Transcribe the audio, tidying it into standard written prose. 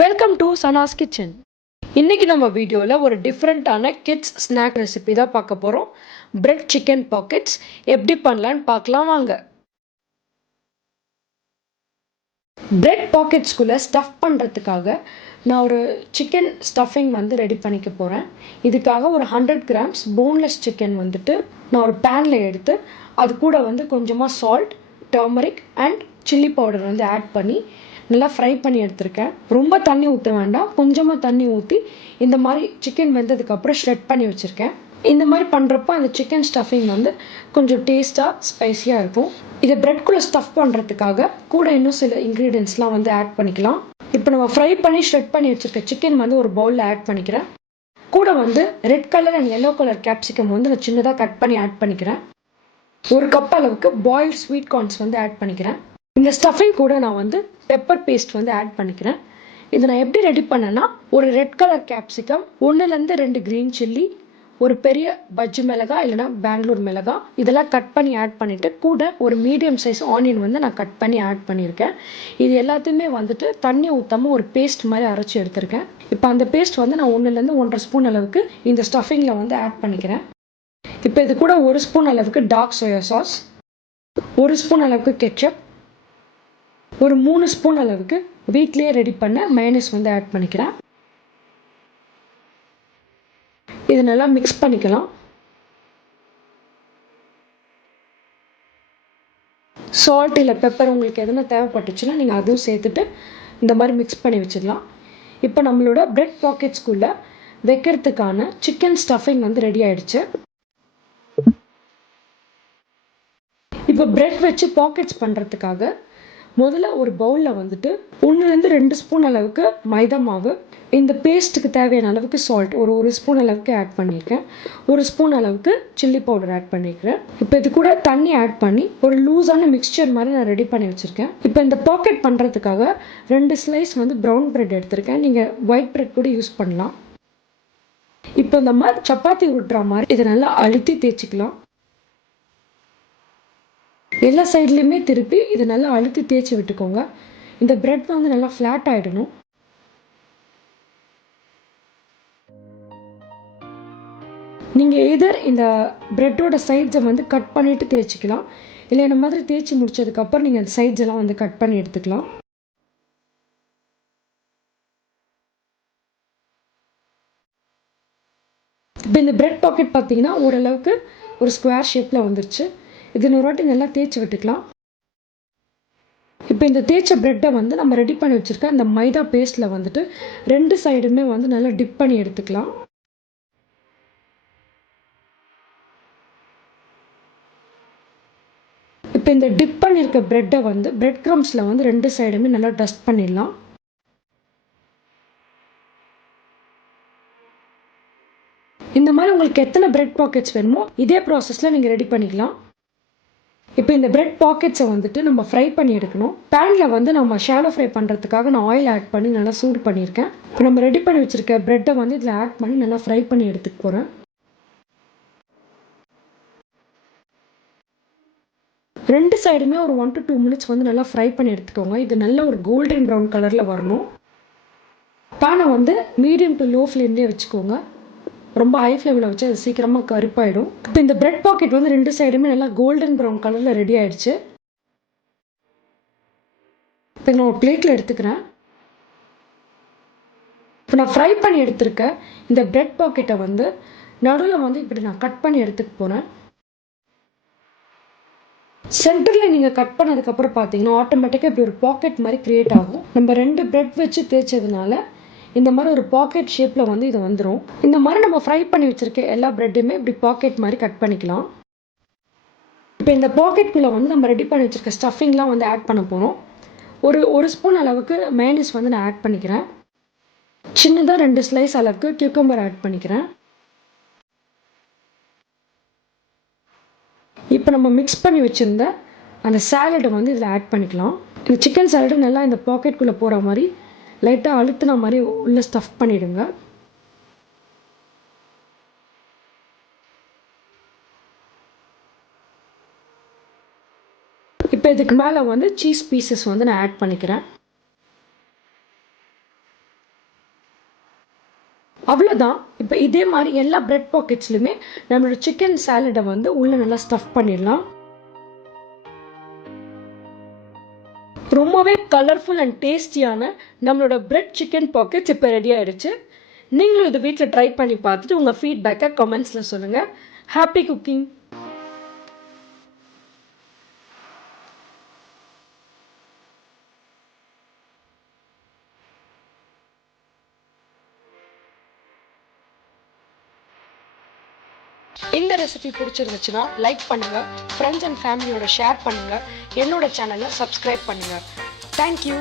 Welcome to Sana's kitchen. இன்னைக்கு நம்ம வீடியோவில் ஒரு டிஃப்ரெண்ட்டான கிட்ஸ் ஸ்நாக் ரெசிபி தான் பார்க்க போகிறோம். பிரெட் சிக்கன் பாக்கெட்ஸ் எப்படி பண்ணலான்னு பார்க்கலாம் வாங்க. பிரெட் பாக்கெட்ஸ்குள்ளே ஸ்டஃப் பண்ணுறதுக்காக நான் ஒரு சிக்கன் ஸ்டஃபிங் ரெடி பண்ணிக்க போகிறேன். இதுக்காக ஒரு 100 கிராம்ஸ் போன்லெஸ் சிக்கன் நான் ஒரு பேனில் எடுத்து அது கூட கொஞ்சமாக salt, turmeric and chilli powder add பண்ணி நல்லா ஃப்ரை பண்ணி எடுத்திருக்கேன். ரொம்ப தண்ணி ஊற்ற வேண்டாம், கொஞ்சமாக தண்ணி ஊற்றி இந்த மாதிரி சிக்கன் வெந்ததுக்கப்புறம் ஷ்ரெட் பண்ணி வச்சுருக்கேன். இந்த மாதிரி பண்ணுறப்போ அந்த சிக்கன் ஸ்டஃபிங் கொஞ்சம் டேஸ்ட்டாக ஸ்பைஸியாக இருக்கும். இதை ப்ரெட்குள்ளே ஸ்டஃப் பண்ணுறதுக்காக கூட இன்னும் சில இன்க்ரீடியன்ட்ஸ்லாம் ஆட் பண்ணிக்கலாம். இப்போ நம்ம ஃப்ரை பண்ணி ஷ்ரெட் பண்ணி வச்சுருக்க சிக்கன் ஒரு பவுலில் ஆட் பண்ணிக்கிறேன். கூட red colour and yellow colour capsicum நான் சின்னதாக கட் பண்ணி ஆட் பண்ணிக்கிறேன். ஒரு கப் அளவுக்கு பாயில்ட் ஸ்வீட் கார்ன்ஸ் ஆட் பண்ணிக்கிறேன். இந்த ஸ்டஃபிங் கூட நான் பெப்பர் பேஸ்ட் ஆட் பண்ணிக்கிறேன். இதை நான் எப்படி ரெடி பண்ணேன்னா, ஒரு ரெட் கலர் கேப்சிகம், 1லேருந்து 2 க்ரீன் சில்லி, ஒரு பெரிய பஜ்ஜி மிளகாய் இல்லைனா பெங்களூர் மிளகாய் இதெல்லாம் கட் பண்ணி ஆட் பண்ணிவிட்டு கூட ஒரு மீடியம் சைஸ் ஆனியன் நான் கட் பண்ணி ஆட் பண்ணியிருக்கேன். இது எல்லாத்தையுமே தண்ணி ஊற்றாமல் ஒரு பேஸ்ட் மாதிரி அரைச்சி எடுத்திருக்கேன். இப்போ அந்த பேஸ்ட் நான் 1லேருந்து 1.5 ஸ்பூன் அளவுக்கு இந்த ஸ்டஃபிங்கில் ஆட் பண்ணிக்கிறேன். இப்போ இது கூட 1 ஸ்பூன் அளவுக்கு டார்க் சோயா சாஸ், 1 ஸ்பூன் அளவுக்கு கெட்சப், ஒரு 3 ஸ்பூன் அளவுக்கு வீட்லேயே ரெடி பண்ண மயோனைஸ் ஆட் பண்ணிக்கிறேன். இது நல்லா மிக்ஸ் பண்ணிக்கலாம். சால்ட் இல்லை பெப்பர் உங்களுக்கு எதுனா தேவைப்பட்டுச்சுன்னா நீங்கள் அதுவும் சேர்த்துட்டு இந்த மாதிரி மிக்ஸ் பண்ணி வச்சிடலாம். இப்போ நம்மளோட பிரெட் பாக்கெட்ஸ்குள்ளே வைக்கிறதுக்கான சிக்கன் ஸ்டஃபிங் ரெடி ஆயிடுச்சு. இப்போ பிரெட் வச்சு பாக்கெட்ஸ் பண்ணுறதுக்காக முதல்ல ஒரு பவுலில் 1லேருந்து 2 ஸ்பூன் அளவுக்கு மைதா மாவு, இந்த பேஸ்ட்டுக்கு தேவையான அளவுக்கு சால்ட் ஒரு ஸ்பூன் அளவுக்கு ஆட் பண்ணியிருக்கேன். 1 ஸ்பூன் அளவுக்கு சில்லி பவுடர் ஆட் பண்ணியிருக்கிறேன். இப்போ இது கூட தண்ணி ஆட் பண்ணி ஒரு லூஸான மிக்ஸ்சர் மாதிரி நான் ரெடி பண்ணி வச்சுருக்கேன். இப்போ இந்த பாக்கெட் பண்ணுறதுக்காக 2 ஸ்லைஸ் ப்ரௌன் பிரெட் எடுத்திருக்கேன். நீங்கள் ஒயிட் பிரெட் கூட யூஸ் பண்ணலாம். இப்போ நம்ம சப்பாத்தி உருட்டுற மாதிரி இதை நல்லா அழுத்தி தேய்ச்சிக்கலாம். எல்லா சைட்லேயுமே திருப்பி இதை நல்லா அழுத்தி தேய்ச்சி விட்டுக்கோங்க. இந்த பிரெட் நல்லா ஃப்ளாட் ஆகிடணும். நீங்கள் எதர் இந்த பிரெட்டோட சைட்ஸை கட் பண்ணிவிட்டு தேய்ச்சிக்கலாம், இல்லை இந்த மாதிரி தேய்ச்சி முடிச்சதுக்கப்புறம் நீங்கள் அந்த சைட்ஸ் எல்லாம் கட் பண்ணி எடுத்துக்கலாம். இப்போ இந்த பிரெட் பாக்கெட் பார்த்தீங்கன்னா ஓரளவுக்கு ஒரு ஸ்கொயர் ஷேப்பில் வந்துருச்சு. இது ஒரு வாட்டி நல்லா தேய்ச்சி விட்டுக்கலாம். இப்போ இந்த தேய்ச்ச பிரெட்டை நம்ம ரெடி பண்ணி வச்சுருக்க இந்த மைதா பேஸ்ட்டில் 2 சைடுமே நல்லா டிப் பண்ணி எடுத்துக்கலாம். இப்போ இந்த டிப் பண்ணியிருக்க பிரெட்டை பிரெட் க்ரம்ஸில் 2 சைடுமே நல்லா டஸ்ட் பண்ணிடலாம். இந்த மாதிரி உங்களுக்கு எத்தனை பிரெட் பாக்கெட்ஸ் வேணுமோ இதே ப்ராசஸில் நீங்கள் ரெடி பண்ணிக்கலாம். இப்போ இந்த பிரெட் பாக்கெட்ஸை நம்ம ஃப்ரை பண்ணி எடுக்கணும். பேனில் நம்ம ஷாலோ ஃப்ரை பண்ணுறதுக்காக நான் ஆயில் ஆட் பண்ணி நல்லா சூடு பண்ணியிருக்கேன். இப்போ நம்ம ரெடி பண்ணி வச்சுருக்க பிரெட்டை இதில் ஆட் பண்ணி நல்லா ஃப்ரை பண்ணி எடுத்துக்க போகிறேன். 2 சைடுமே ஒரு 1 to 2 மினிட்ஸ் நல்லா ஃப்ரை பண்ணி எடுத்துக்கோங்க. இது நல்ல ஒரு கோல்டன் ப்ரௌன் கலரில் வரணும். பேனை மீடியம் டு லோ ஃப்ளேம்லேயே வச்சுக்கோங்க. ரொம்ப ஹை ஃப்ளேமில் வச்சு அது சீக்கிரமாக கருப்பாயிடும். இப்போ இந்த பிரெட் பாக்கெட் 2 சைடுமே நல்லா கோல்டன் ப்ரௌன் கலரில் ரெடி ஆயிடுச்சு. இப்போ நான் ஒரு பிளேட்டில் எடுத்துக்கிறேன். இப்போ நான் ஃப்ரை பண்ணி எடுத்திருக்க இந்த பிரெட் பாக்கெட்டை நடுவில் இப்படி நான் கட் பண்ணி எடுத்துக்க போகிறேன். சென்டரில் நீங்கள் கட் பண்ணதுக்கப்புறம் பார்த்தீங்கன்னா ஆட்டோமேட்டிக்காக இப்படி ஒரு பாக்கெட் மாதிரி க்ரியேட் ஆகும். நம்ம 2 பிரெட் வச்சு தேய்ச்சதுனால இந்த மாதிரி ஒரு பாக்கெட் ஷேப்பில் இது வந்துடும். இந்த மாதிரி நம்ம ஃப்ரை பண்ணி வச்சுருக்க எல்லா ப்ரெட்டுமே இப்படி பாக்கெட் மாதிரி கட் பண்ணிக்கலாம். இப்போ இந்த பாக்கெட்குள்ளே நம்ம ரெடி பண்ணி வச்சுருக்க ஸ்டஃபிங்லாம் ஆட் பண்ண போகிறோம். ஒரு ஸ்பூன் அளவுக்கு மயோனைஸ் நான் ஆட் பண்ணிக்கிறேன். சின்னதாக 2 ஸ்லைஸ் அளவுக்கு கியூக்கம்பர் ஆட் பண்ணிக்கிறேன். இப்போ நம்ம மிக்ஸ் பண்ணி வச்சுருந்த அந்த சாலடை இதில் ஆட் பண்ணிக்கலாம். இந்த சிக்கன் சாலடு நல்லா இந்த பாக்கெட்குள்ளே போகிற மாதிரி லைட்டாக அழுத்தின மாதிரி உள்ளே ஸ்டஃப் பண்ணிவிடுங்க. இப்போ இதுக்கு மேலே சீஸ் பீசஸ் நான் ஆட் பண்ணிக்கிறேன். அவ்வளோதான். இப்போ இதே மாதிரி எல்லா பிரெட் பாக்கெட்ஸ்லையுமே நம்மளோட சிக்கன் சாலடை வந்து உள்ளே நல்லா ஸ்டஃப் பண்ணிடலாம். ரொம்பவே கலர்ஃபுல் அண்ட் டேஸ்டியான நம்மளோட பிரெட் சிக்கன் பாக்கெட்ஸ் இப்போ ரெடி ஆகிடுச்சு. நீங்களும் இதை வீட்டில் ட்ரை பண்ணி பார்த்துட்டு உங்கள் ஃபீட்பேக்கை கமெண்ட்ஸில் சொல்லுங்கள். Happy cooking! இந்த ரெசிபி பிடிச்சிருந்துச்சுன்னா லைக் பண்ணுங்கள், ஃப்ரெண்ட்ஸ் அண்ட் ஃபேமிலியோட ஷேர் பண்ணுங்கள், என்னோட சேனலை சப்ஸ்கிரைப் பண்ணுங்கள். தேங்க்யூ.